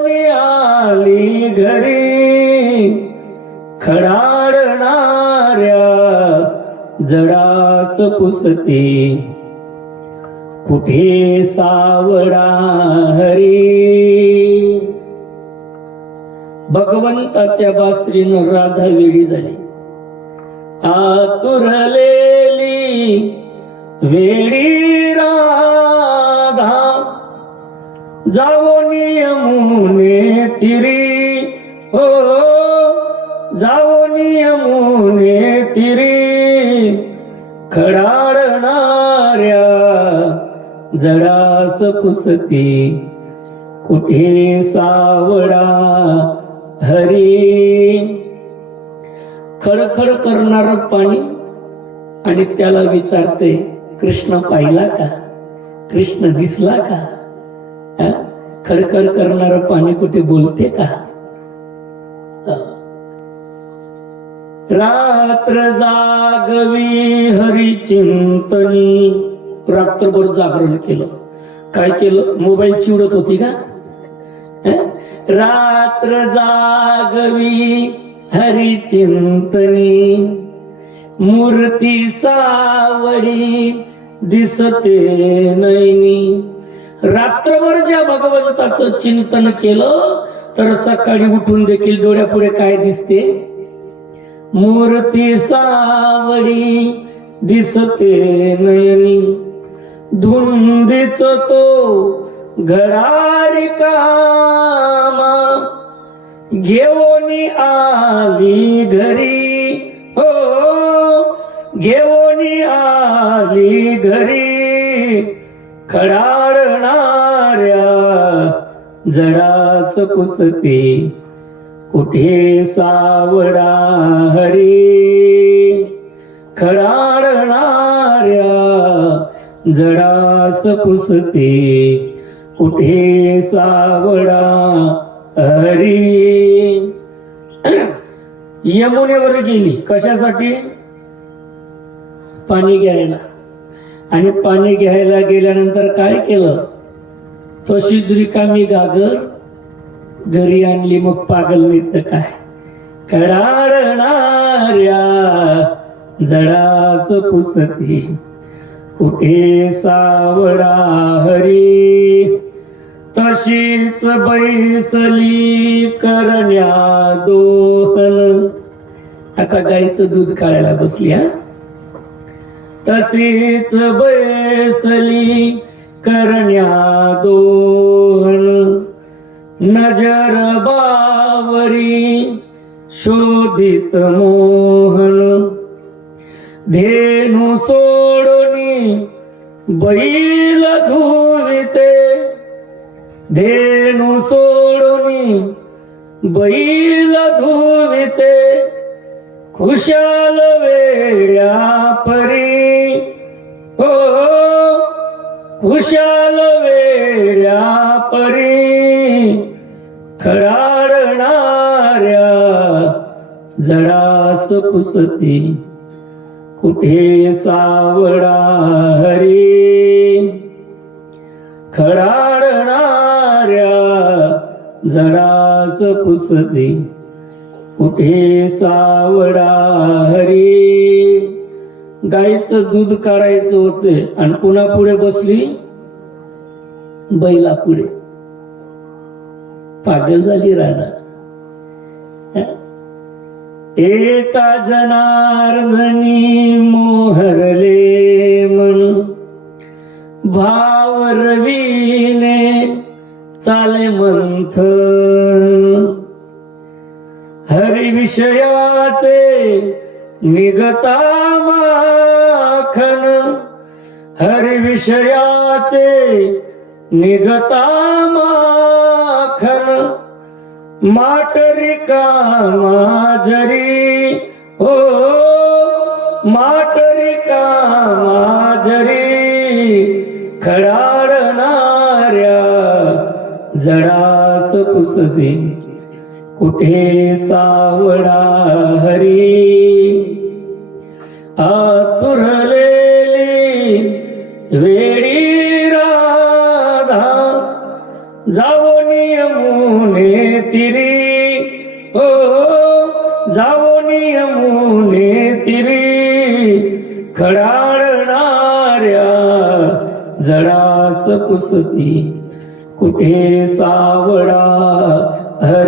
मी आली घरी. खडाडणाऱ्या जडास पुसती. कुठे सावडा हरी? भगवंताच्या बासरीनं राधा वेळी झाली. आतुरलेली वेडी राधा. जावो नियमुने तिरी. हो जावो नियमुने तिरी. खडाडणाऱ्या जडास पुसती. कुठे सावडा हरी. खडखड करणार पाणी आणि त्याला विचारते कृष्ण पाहिला का? कृष्ण दिसला का? हा? खडखड करणार पाणी कुठे बोलते का? रात्र जागवी हरी चिंतनी रात्रभर जागरण केलं. काय केलं? मोबाईल चिवडत होती का? रात्र जागवी हरी चिंतनी मूर्ती सावडी दिसते नैनी. रात्रभर ज्या भगवंताचं चिंतन केलं तर सकाळी उठून देखील डोळ्यापुढे काय दिसते? मूर्ती सावडी दिसते नयनी. धुंदीच तो घडारी कामा. घेऊन आली घरी हो घेऊन आली घरी. खडा जडास कुसते कुठे सावडा हरी? खडाडणाऱ्या जडास पुसते कुठे सावडा हरी? यमुनेवर गेली. कशासाठी? पाणी घ्यायला. आणि पाणी घ्यायला गेल्यानंतर काय केलं? तशीच रिकामी गागर घरी आणली मग पागल नाही काय? कडाडणाऱ्या जडास पुसती कुठे सावडा हरी? तशीच बैसली करण्या दोहन. आता गाईचं दूध काढायला बसली हा? तशीच बैसली करण्या दोहन नजर बावरी शोधित मोहन. धेनु सोडून बैल धुविते. धेनु सोडून बैल धुविते. खुशाल वेड्या परी. कुशाल वेड्या परी खडाडणाऱ्या जडास पुसती. कुठे सावडा हरी? खडाडणाऱ्या जडास पुसती. कुठे सावडा हरी? गाईचं दूध काढायचं होते आणि कुणापुढे बसली? बैला पुढे पागल झाली राधा एका जनार्दनी मोहरले मन भाव रवीने चाले मंथन. हरिविषयाचे निगता माखन हरी विषयाचे निगता माखन माटरिका कामाजरी हो माटरी कामाजरी खडाडणाऱ्या जडास पुससी. कुठे सावडा हरी? आतुरलेली वेडी राधा जावो नियमून तिरी. ओ जावोनी यमुने तिरी. खडाळणाऱ्या जडास पुसती कुठे सावळा हरी?